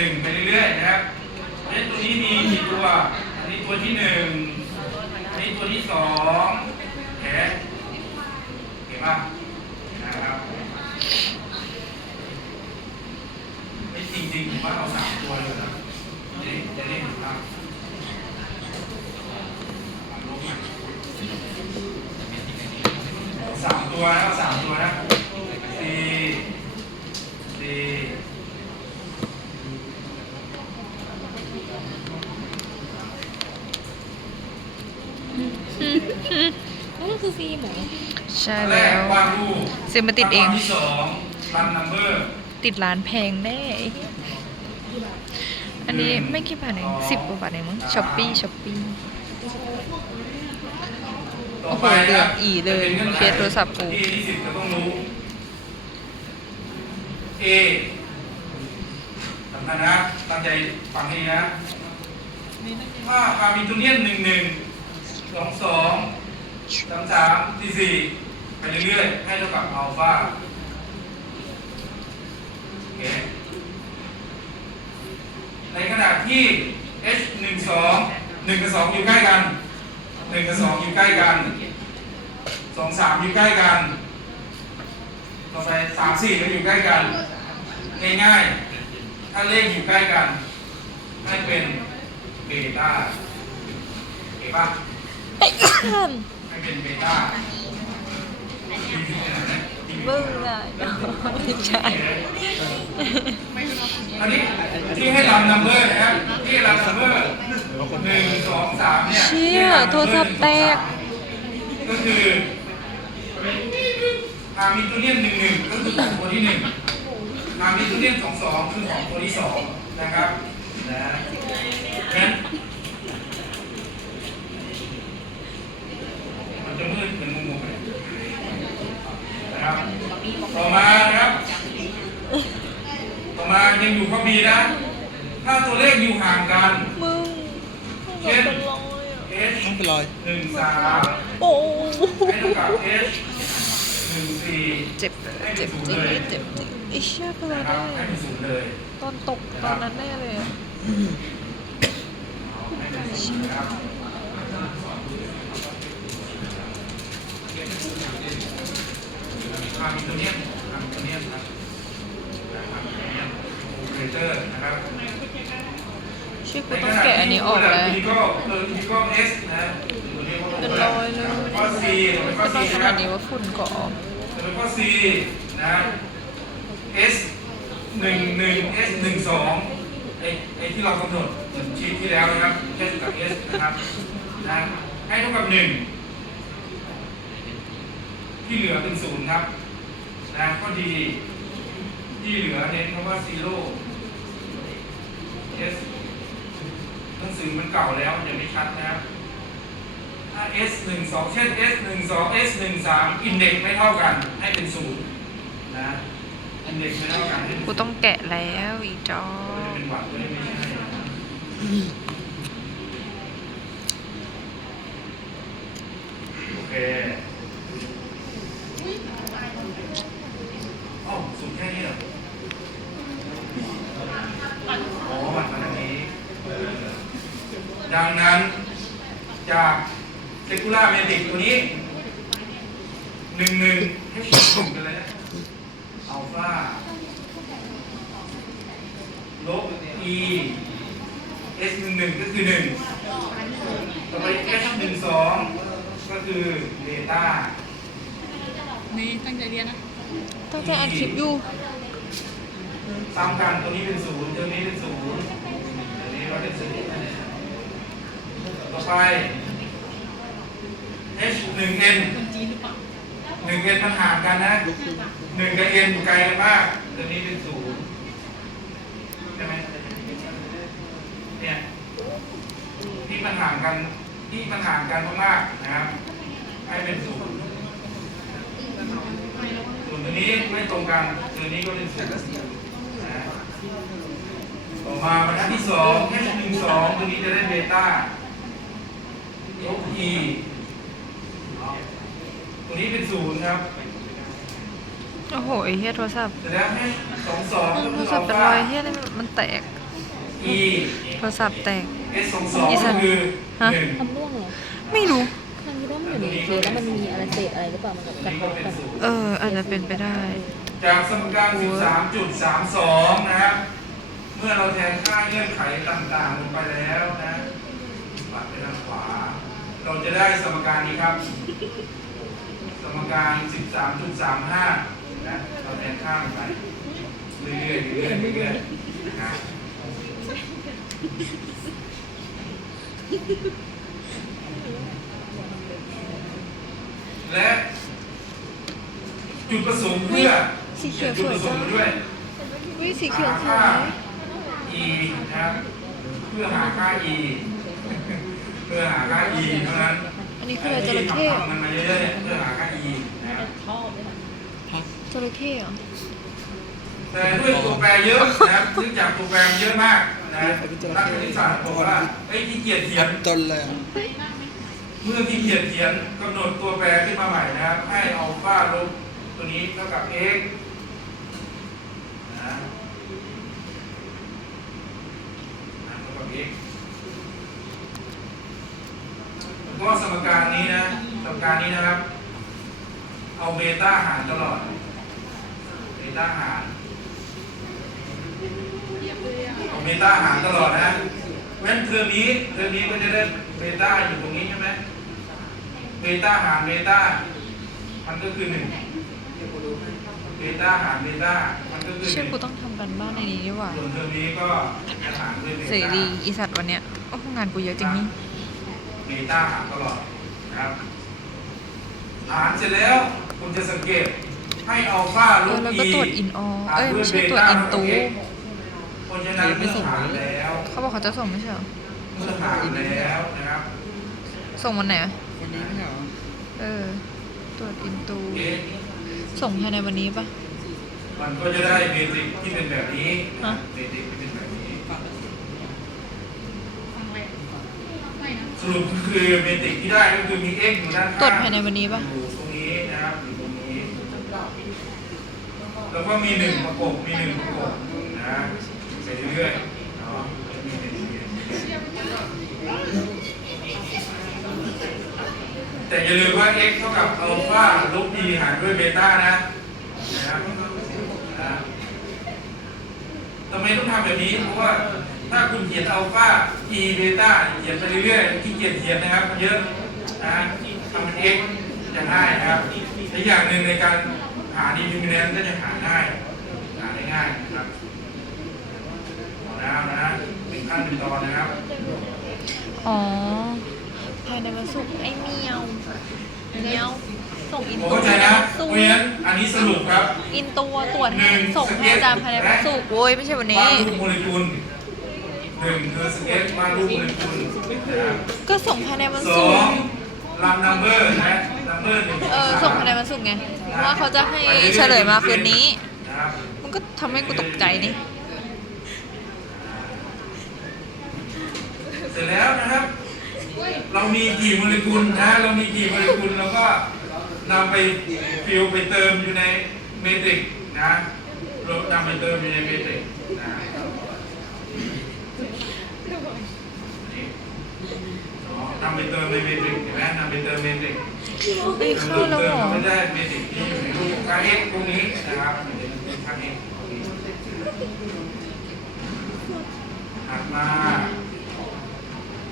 หนึ่งไปเรื่อยๆนะครับเพราะฉะนั้นตัวนี้มีกี่ตัว อันนี้ตัวที่หนึ่งอันนี้ตัวที่สองแขนเห็นป่ะนะครับไม่จริงๆผมว่าเอาสามตัวเลยนะจะได้จะได้เห็นภาพเอาลงมาเอาสามตัวนะสามตัวนะสี่สี่ นั่นคือฟิล์มเหรอใช่แรแล้กว วาดรูปซื้อมาติดเอง ขั้นตนที่สองรันนัมเบอร์ติดร้านแพงแน่ไอ้เหี้ยอันนี้ไม่กี่บาทเองสิบกว่าบาทเองมั้งช้อปปี้ช้อปปี้โอ้โหเหลืองอีเลยเคสโทรศัพท์กู ที่ที่สิบจะต้องรู้ A สำคัญนะตั้งใจฟังให้ดีนะ ถ้าพามินตูเนียนหนึ่งหนึ่ง สองสองสามสามสี่สี่ไปเรื่อยๆ ให้เท่ากับอัลฟาโอเคในขณะที่ H หนึ่งสองหนึ่งกับสองอยู่ใกล้กันหนึ่งกับสองอยู่ใกล้กันสองสามอยู่ใกล้กัน ต่อไปสามสี่ก็อยู่ใกล้กัน ง่ายๆ ถ้าเลขอยู่ใกล้กัน ให้เป็นเบต้าเห็นปะให้เป็นเบต้งอะไม่ใช่อันนี้ที่ให้รันนัมเบอร์นะครับที่รันนัมเบอร์หนึ่งสองสามเนี่ยเชี่ยโทรศัพท์แตกก็คือพามิตูเนียนหนึ่งหนึ่งก็คือของตัวที่หนึ่งพามิตูเนียนสองสองคือของตัวที่สองนะครับนะงั้น จะมืดเหมือนมุมๆเลยนะครับ ต่อมานะครับ ต่อมายังอยู่ข้อบีนะ ถ้าตัวเลขอยู่ห่างกัน มึงเช่น h ต้องเป็นรอยหนึ่งสามโอ้ให้เท่ากับ h หนึ่งสี่เจ็บเจ็บจริงเจ็บจริงไอ้เชี่ยเป็นไรนะครัได้บให้เป็นศูนย์เลยตอนตกตอนนั้นแน่เลยอะ ให้เป็นศูนย์นะครับคามิโตเนียนคามิโตเนียนครับคามิโตเนียนโอเปอเรเตอร์นะครับชื่อกูต้องแกะอันนี้ออกแล้วอินดิโก้เอออินดิโก้เอสนะตัวนี้ก็เป็นรอยเลยข้อ C เป็นข้อรอย C ขนะคนารัดบนี้ว่าฝุ่นเกาะแล้วก็ C นะ S หนึ่งหนึ่ง S หนึ่งสองไอ้ไอ้ที่เรากำหนดเหมือนชีทที่แล้วนะครับ S กับ S นะครับนะให้เท่ากับหนึ่งที่เหลือเป็นศูนย์ครับ นะข้อดี ที่เหลือเน้นคำว่า zero S หนังสือมันเก่าแล้วเดี๋ยวไม่ชัดนะครับถ้า S หนึ่งสองเช่น S หนึ่งสอง S หนึ่งสามอินเด็กไม่เท่ากัน ให้เป็นศูนย์นะอินเด็กไม่เท่ากันให้เป็นกูต้องแกะแล้วอีจอจะเป็นหวัดก็ได้ไม่ใช่โอเคอ้าวสูตรแค่นี้เหรออ๋อหวัดมาทางนี้เออดังนั้น จากเซกูล่าเมติกตัวนี้หนึ่งหนึ่งให้หนึ่งกันเลยนะอัลฟาลบ e s หนึ่งหนึ่งก็คือหนึ่งต่อไป s หนึ่งสองก็คือเบต้า นี่ตั้งใจเรียนนะ ต้องแกะอัดคลิปอยู่ ซ้ำกั นี้เป็นศูนย์ตัวนี้เป็นศูนย์ตัวนี้ก็เป็นศูนย์ต่อไป h หนึ่ง n คนจีนหรือเปล่าหนึ่ง n มันห่างกันนะหนึ่งกับ n อยู่ไกลกันมากตัวนี้เป็นศูนย์ใช่ไหมเนี่ยที่มันห่างกันที่มันห่างกันมากๆนะครับให้เป็นศูนย์ส่วนตัวนี้ไม่ตรงกันตัวนี้ก็เป็นศูนย์ ต่อมาบรรทัดที่สอง h หนึ่งสองตัวนี้จะได้เบต้าลบ e ตัวนี้เป็นศูนย์ครับโอ้โหไอ้เฮียโทรศัพท์แต่แล้ว h สองสองก็โทคืรอศัอัพลท์เป็นฟารอยเฮียนี่มันแตก e โทรศัพท์แตก s สองสองอีสัก็นคือฮะหนึ่งทำร่วงเหรอไม่รู้ทำร่วงอยู่ในเคสแล้วมันมีอะไรเศษอะไรหรือเปล่ามันกับกระทบกันเอออาจจะเป็นไปได้ จากสมการ 13.32 นะครับ เมื่อเราแทนค่าเงื่อนไขต่างๆลงไปแล้วนะปัดไปทางขวา เราจะได้สมการนี้ครับ สมการ 13.35 นะ เราแทนค่าลงไปเรื่อยๆเรื่อยๆเรื่อยๆนะและจุดประสงค์เพื่อสีเขียวจุดสวยประสจังงค์มาด้วย วิสีเขียวสหาวยค่า e นะครับเพื่อหาค่า e เพื่อหาค่า e เท่านั้นอันนี้คืออะไรจระที่เข้ทำทำกันมาเยอะๆเนี่ยเพื่อหาค่า e นะครับชอบเลยค่ะจระเข้เหรอแต่ด้วยตัวแปรเยอะนะครับเนื่องจากตัวแปรมันเยอะมากนะนักคณิตศาสตร์บอกว่าไอ้ยขี้เกียจเขียนต้นเลยอะเมื่อขี้เกียจเขียนกำหนดตัวแปรขึ้นมาใหม่นะครับ ให้อัลฟาลบตัวนี้เท่ากับ x นะนะเท่ากับ x แล้วก็สมการนี้นะสมการนี้นะครับ เอาเบต้าหารตลอดเบต้าหารเอาเบต้าหารตลอดนะเพราะฉะนั้นเทอมนี้เทอมนี้ก็จะได้เบต้าอยู่ตรงนี้ใช่ไหมเบต้าหารเบต้ามันก็คือหนึ่งเบต้าหารเบต้ามันก็คือหเชื่อนึ่งกูต้องทำกันบ้านในนี้ดีกว่าส่วนเทอมนี้ก็จะหารด้วยเบเสต้ารีอีสัตว์วันเนี้ยโอ้โหงานกูเยอะจริงนี่ เบต้าหารตลอดนะครับหารเสร็จแล้วคุณจะสังเกตให้อัลฟาลเออบแล้วก็ e ตรวจอินออเอ้ยไม่ใช่ตรวจอินตูเพราะฉะนั้นเมื่อหารแล้วเขาบอกเขาจะส่งไม่ใช่เหรอเมื่อหารแล้วนะครับ ส่งวันไหนอะวันนี้ไม่ใช่เหรอเออตรวจอินตูเอ๊ะส่งภายในวันนี้ปะมันก็จะได้เบสิกที่เป็นแบบนี้ฮะเบสิกที่เป็นแบบนี้ ฟังเลยไม่นะ ส รุปก็คือเบสิกที่ได้ก็คือมี x อยู่ด้านข้างตรวจภายในวันนี้ปะ อยู่ตรงนี้นะครับอยู่ตรงนี้ แล้วก็มีหนึ่งประกบมีหนึ่งประกบนะไปเรื่อยๆเนาะมีหนึ่งเรื่อยๆแต่อย่าลืมว่า x เท่ากับอัลฟาลบ b หารด้วยเบต้านะนะครับนะทำไมต้องทำแบบนี้เพราะว่า ถ้าคุณเขียนอัลฟา e เบต้าเขียนไปเรื่อยๆขี้เกียจเขียนนะครับมันเยอะนะทำเป็น x จะง่ายนะครับและอย่างหนึ่งในการหาดีฟิมิเนนก็จะหาง่าย หาได้ง่ายนะครับเอานะครับนะเป็นขั้นเป็นตอนนะครับอ๋อภายในวันศุกร์ไอ้เมียวเมียวส่งอินผมตูเข้าใจนะสูเพราะฉะนั้นอันนี้สรุปครับ อินตัวตรวจหนึ่งส่งให้อาจารย์ภายในวันศุกร์โว้ยไม่ใช่วันวานี้ดรูปโมเลกุล หนึ่งคือสเก็ตวาดรูปโมเลกุลนะครับก็ส่งภายในวันสศุอกร์งรันนัมเบอร์นะนัมเบอร์หนึ่งเออส่งภายในวันศุกร์ไงเพราะว่าเขาจะให้เฉลยมาคืนนี้ นะครับมันก็ทำให้กูตกใจนี่ เสร็จแล้วนะครับ เรามีกี่โมเลกุลนะเรามีกี่โมเลกุลเราก็นำไปฟิลไปเติมอยู่ในเมตริกนะเรานำไปเติมอยู่ในเมตริกนะนี่เนาะนำไปเติมในเมตริกเห็นไหมนำไปเติมเมตริกเอ้ยเข้าแล้วเหรอไม่ได้เมตริกที่อยู่ในรูปของค่า x ตรงนี้นะครับอยู่ในรูปค่า x ตรงนี้ถัดมา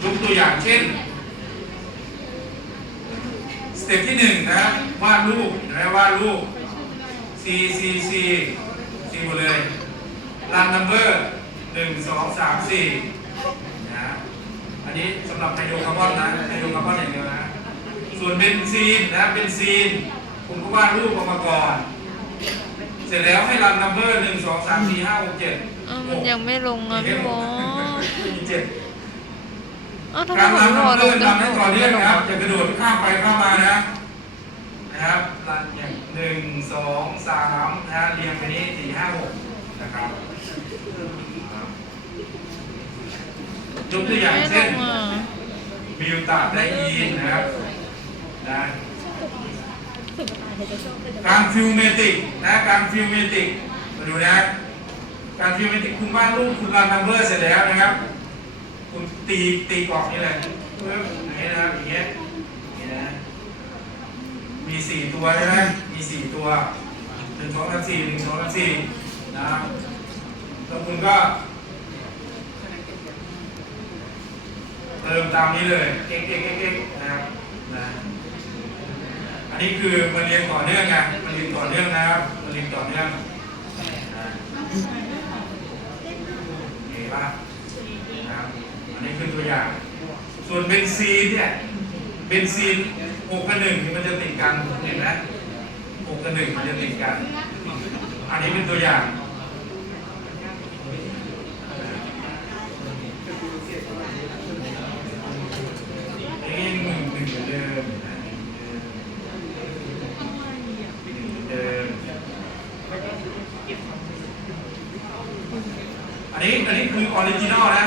ยกตัวอย่างเช่นสเต็ปที่หนึ่งนะครับวาดรูปเห็นะวาดรูป C C C C หมดเลยรันนัมเบอร์หนึ่งสองสามสี่นะอั นนี้สำหรับไฮโดรคาร์บอนนะไฮโดรคาร์บอนอย่างเดียวนะ ส่วนเบนซีนนะเบนซีน ผมก็วาดรูปออกมาก่อน เสร็จแล้วให้รันนัมเบอร์หนึ่งสองสามสี่ห้าหกเจ็ดเออมันยังไม่ลงอะพี่บอสมีเจ็ดเอ้าทำไมการผมทำรอทำลเลื่งอนจังทำให้ต่อเนื่องนะครับอย่ากระโดดข้ามไปข้ามมานะ นะครับรันอย่างหนึ่งสองสามนะเรียงไปนี้สี่ห้าหกนะครับ ยกตัวอย่างไม่ลเช่นงอะบิวตาไดอีนนะครับนะการฟิวเมติกนะการฟิวเมติกมาดูนะการพิวเมติกคุณวาดรูปคุณรันนัมเบอร์เสร็จแล้วนะครับ คุณตีตีกรอบนี่เลยเพิ่มอย่างนี้นะครับอย่างเงี้ยอย่างนี้นะมีสี่ตัวใช่ไหมมีสี่ตัวหนึ่งสองสามสี่หนึ่งสองสามสี่นะครับแล้วคุณก็ เติมตามนี้เลยเกเอ็กเกเอ็กนะครับนะอันนี้คือมันเรียนต่อเนื่องไงมันเรียนต่อเนื่องนะครับมันเรียนต่อเนื่องนะเห็นปะนะครับอันนี้คือตัวอย่าง ส่วนเบนซีนเนี่ยเบนซีนหกกับหนึ่งมันจะติดกันเห็นไหมหกกับหนึ่งมันจะติดกัน อันนี้เป็นตัวอย่าง นี่หนึ่งหนึ่งเหมือนเดิมนะหนึ่งเหมือนเดิมอันนี้อันนี้คือออริจินอลนะ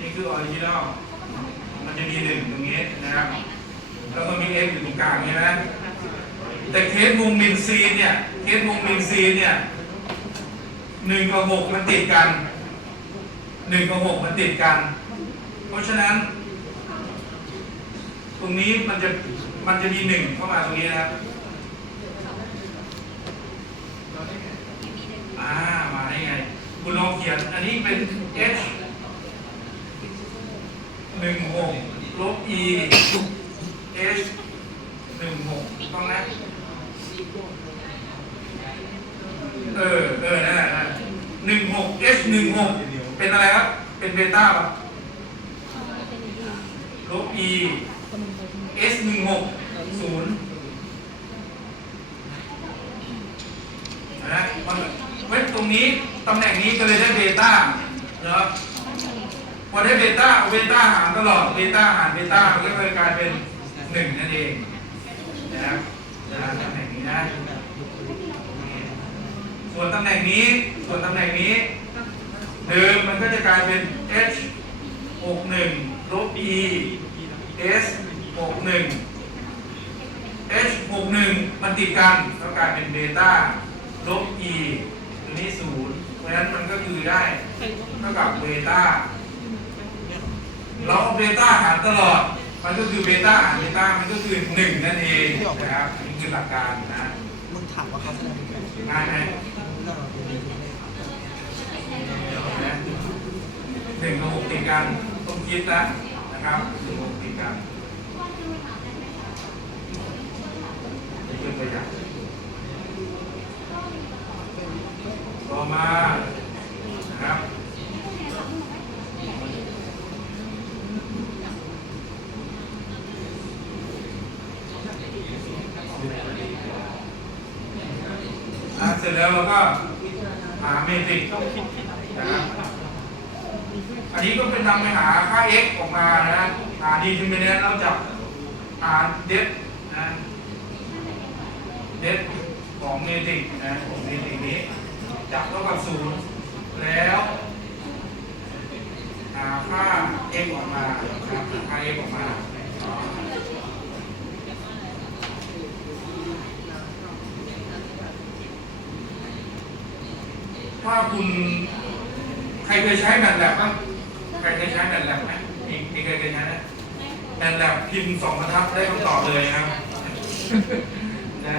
นี่คือออริจินอล มันจะมีหนึ่งตรงนี้นะครับ แล้วก็มีเอฟอยู่ตรงกลางใช่ไหม แต่เคสมุมมินซีเนี่ยเคสมุมมินซีเนี่ยหนึ่งกับหกมันติดกันหนึ่งกับหกมันติดกัน เพราะฉะนั้น ตรงนี้มันจะมันจะมีหนึ่งเข้ามาตรงนี้นะครับอ่ามาได้ไงคุณลองเขียนอันนี้เป็น h หนึ่งหกลบ e h หนึ่งหกต้องนะ เออ เออ นั่นแหละหนึ่งหก h หนึ่งหกเป็นอะไรครับ เป็นเบต้าปะลบ e S หนึ่งหกศูนย์นะมันเว้นตรงนี้ ตำแหน่งนี้ก็เลยได้เบต้าเนาะพอได้เบต้าเบต้าหารตลอด เบต้าหารเบต้ามันก็เลยกลายเป็นหนึ่งนั่นเองนะครับนะตำแหน่งนี้นะ ส่วนตำแหน่งนี้ ส่วนตำแหน่งนี้เดิมมันก็จะกลายเป็น h 61ลบ e s 61 h 61มันติดกันก็กลายเป็นเบต้าลบ e ตัวนี้ศูนย์เพราะฉะนั้นมันก็คือได้เท่ากับเบต้าเราเอาเบต้าหารตลอด มันก็คือเบต้าหารเบต้ามันก็คือหนึ่งนั่นเองนะครับนี่คือหลักการนะมึงถามว่าเขาแสดงเป็นง่ายไหม เรื่องอะไรเป็น ห นึ่งกับหกติดกันต้องคิดนะนะครับหนึ่งหกติดกันนี่คือตัวอย่างต่อมานะครับอะเสร็จแล้วเราก็หาเมตริกนะครับ อันนี้ก็เป็นทำไปหาค่า x ออกมานะหา determinant แล้วจับหา det นะ det ของเมตริกนะของเมตริกนี้จับเท่ากับศูนย์แล้วหาค่า x ออกมาครับหาค่า x ออกมาถ้าคุณใครเคยใช้แมทแลบบ้าง รเคยใช้แมทแลบไหมมีมีใครเคยใช้ไหมแมทแลบพิมพ์สองบรรทัดได้คำตอบเลยนะครับนะ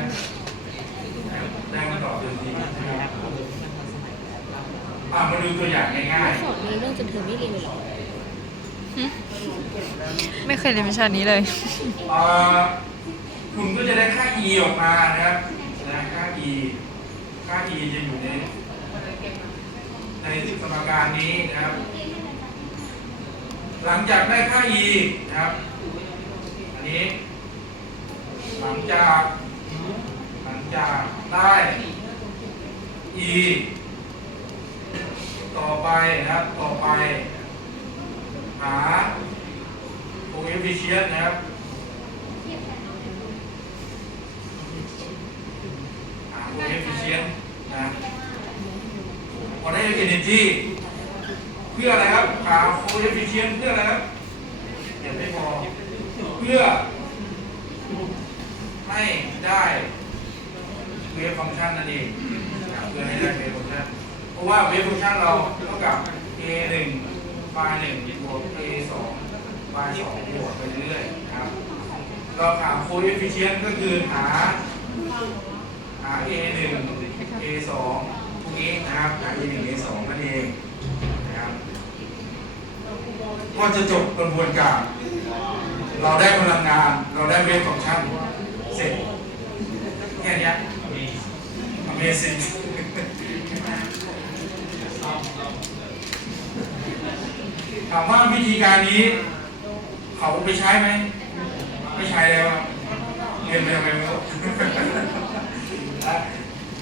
ได้คำตอบทันทีนะครับอ่ามาดูตัวอย่างง่ายสอนมีเรื่องจนเธอไม่เรียนเลยเหรอไม่เคยเรียนวิชานี้เลยๆอ่าคุณก็จะได้ค่า e ออกมานะครับนะค่า e ค่า e จะอยู่ในในสมการนี้นะครับ หลังจากได้ค่า e นะครับ อันนี้ หลังจากหลังจากได้ e ต่อไปนะครับ ต่อไป หา coefficient นะครับ หา coefficient นะพอได้ energy พื่ออะไรครับหา coefficient เพื่ออะไรครับเดี๋ยวไม่พอเพื่อให้ได้เวฟฟังก์ชันนั่นเองเพื่อให้ได้เวฟฟังก์ชันเพราะว่าเวฟฟังก์ชันเราเท่ากับ a 1 y 1บวก a 2 y 2บวกไปเรื่อยๆครับ เราหา coefficient ก็คือหาหา a 1 a 2พวกนี้นะครับหา a 1 a 2นั่นเองนะครับ ก็จะจบกระบวนการ เราได้พลังงาน เราได้เวฟฟังก์ชันเสร็จแค่นี้ Amazing ถามว่าวิธีการนี้เขาไปใช้ไหม ไม่ใช้แล้วเรียนไปทำไมไม่รู้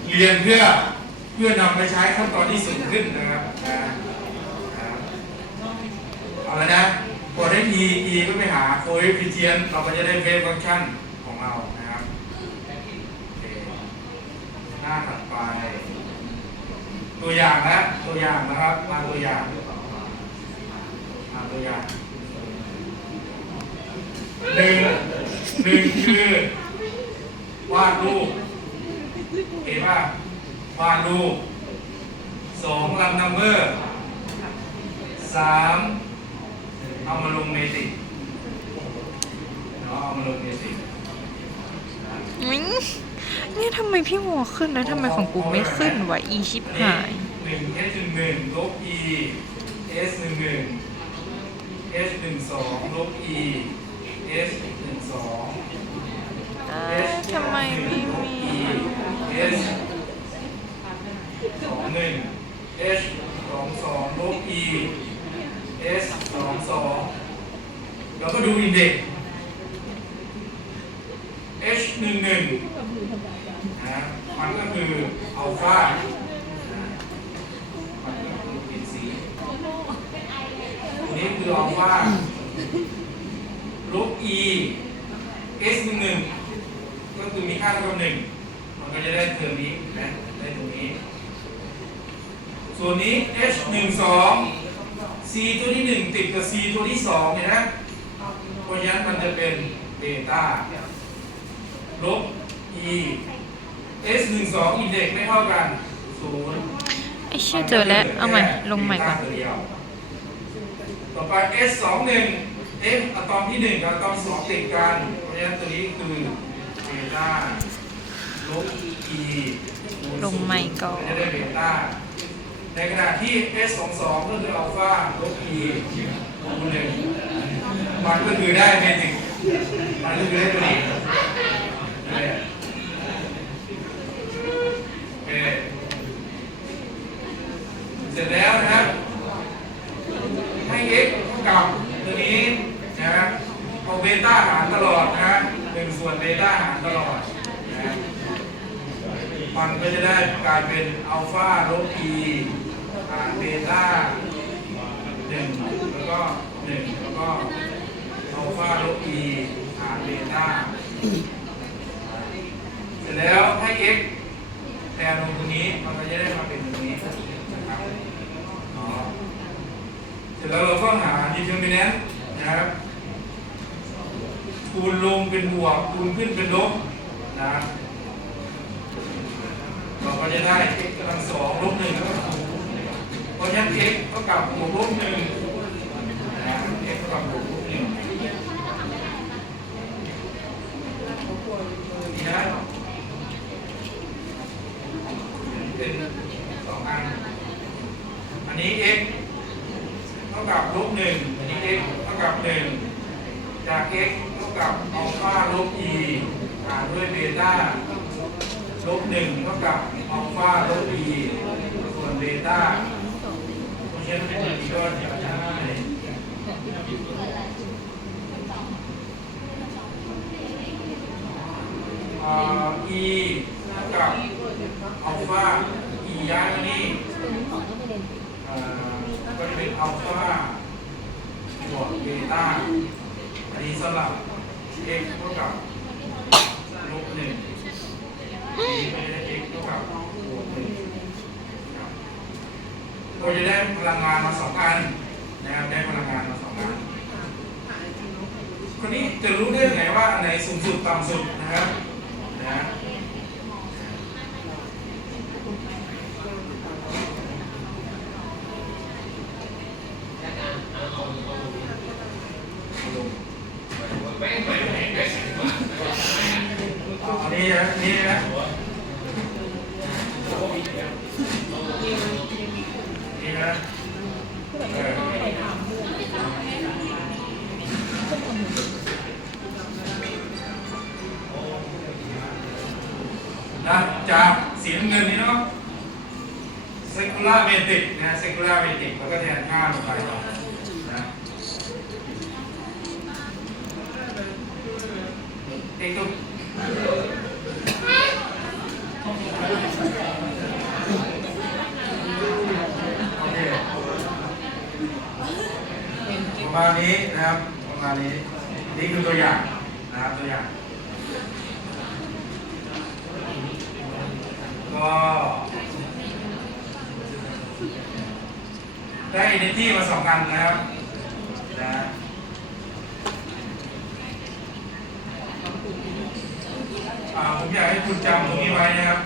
เรียนเพื่อเพื่อนำไปใช้ขั้นตอนที่สูงขึ้นนะครับ อาละนะพอได้ e e ก็ไปหา coefficient เราก็จะได้ wave function ของเรานะครับโอเคหน้าถัดไป ตัวอย่างนะตัวอย่างนะครับมาตัวอย่างมาตัวอย่างหนึ่งหนึ่งคือวาดรูปเห็นป่ะวาดรูปสองลำนัมเบอร์สาม เอามาลงเมติกเนาะเอามาลงเมติกมิ้งเนี่ยทำไมพี่หัวขึ้นแล้วทำไมของกูไม่ขึ้นวะอีชิบหายหนึ่ง s หนึ่งหนึ่งลบ e s หนึ่งหนึ่ง s หนึ่งสองลบ e s หนึ่งสองเอ้ยทำไมไม่มี S สองหนึ่ง H สองสองลบ E S สองสองแล้วก็ดูอินเด็กซ์ H หนึ่งหนึ่งนะมันก็คืออัลฟามันก็คือเปลี่ยนสีตัวนี้คืออัลฟาลบ E S หนึ่งหนึ่งก็คือมีค่าเท่ากับหนึ่งมันก็จะได้เทอมนี้นะได้ตรงนี้ ส่วนนี้ h 1 2 c ตัวที่1ติดกับ c ตัวที่2เนี่ยนะเพราะฉะนั้นมันจะเป็นเบต้าลบ e s 1 2อินเด็กซ์ไม่เท่ากันศูนย์ไอ้เชี่ยเจอแล้ว เอาใหม่ ลงใหม่ก่อน ต่อไป S 2 1 F อะตอมที่1กับอะตอมที่2ติดกัน เพราะฉะนั้นตัวนี้คือเบต้าลบ E คูณลงใหม่ก่อนจะได้เบต้า ในขณะที่ S 2 2ก็คืออัลฟาลบ E คูณ1มันก็คือได้เมตริกมันก็คือได้ตัวนี้เนี่ยโอเคเสร็จแล้วนะครับให้ x เท่ากับตัวนี้นะครับเอาเบต้าหารตลอดนะฮะหนึ่งส่วนเบต้าหารตลอดนะมันก็จะได้กลายเป็นอัลฟาลบ e เบต้าหนึ่งแล้วก็หนึ่งแล้วก็อัลฟาลบ e หารเบต้าเสร็จแล้วให้ x แทนลงตรงนี้มันก็จะได้มาเป็นตรงนี้นะครับเสร็จแล้วเราก็หา determinant นะครับคูณลงเป็นบวกคูณขึ้นเป็นลบนะเราก็จะได้ x กำลังสองลบหนึ่งเท่ากับ เพราะฉะนั้น x เท่ากับบวกลบหนึ่งนะ x เท่ากับบวกลบหนึ่งนี่นะเป็นสองอันอันนี้ x เท่ากับลบหนึ่งอันนี้ x เท่ากับหนึ่งจาก x เท่ากับอัลฟาลบ e หารด้วยเบต้าลบหนึ่งเท่ากับอัลฟาลบ e ส่วนเบต้า เพราะฉะนั้นเป็นอีกก็จะได้อ่า e เท่ากับอัลฟา e ย้ายมานี่เอ่อก็จะเป็นอัลฟาบวกเบต้าอันนี้สลับเท่ากับลบหนึ่งอันนี้ก็จะได้ x เท่ากับบวกหนึ่งครับ ก็จะได้พลังงานมาสองอันนะครับได้พลังงานมาสองอันคนนี้จะรู้ได้ไงว่าอันไหนสูงสุดต่ำสุดนะครับนะ ไปนะเอกตุ้มโอเคประมาณนี้นะครับประมาณนี้คือตัวอย่างนะครับตัวอย่าง ก็ ได้ identity มาสองอันนะครับนะอ่าผมอยากให้คุณจำตรงนี้ไว้นะครับ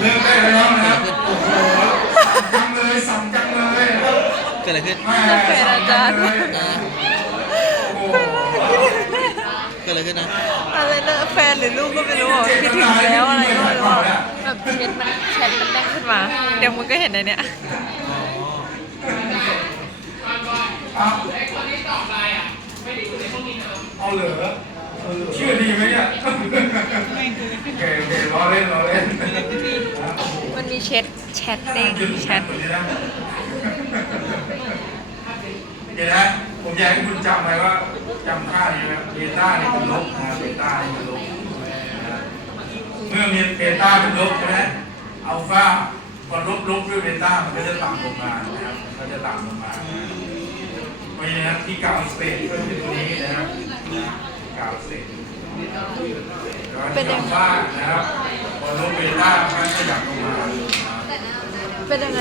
เริ่มได้แล้วนะครับโอ้โหสั่งจังเลยสั่งจังเลยเกิดอะไรขึ้น แม่เกิดอาจารย์สั่งจังเลยโอ้โห เกิดอะไรขึ้นนะ อะไร เนอะแฟนหรือลูกก็ไม่รู้อะคิดถึงแล้วอะไรก็ไม่รู้อะแบบเช็ดมันแชทมันแดงขึ้นมา เดี๋ยวมึงก็เห็นในเนี้ยอ๋อเอาเอาเหรอเชื่อดีไหมเนี่ยโอเคโอเคล้อเล่นล้อเล่นมันมีแชทแชทเด้งแชทเดี๋ยวนะผมอยากให้คุณจำไว้ว่า จำค่านี้นะเบต้านี่เป็นลบนะเบต้านี่เป็นลบนะเมื่อมีเบต้าเป็นลบใช่ไหมอัลฟาพอลบลบด้วยเบต้ามันก็จะต่ำลงมานะครับมันก็จะต่ำลงมาเพราะฉะนั้นที่กาวสเตทก็คือตัวนี้นะครับกาวสเตทเป็นยังไงนะครับพอลบเบต้ามันขยับลงมาเป็นยังไง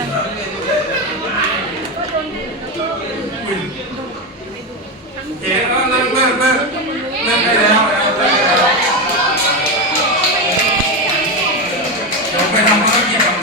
健康的乖乖没得挑没得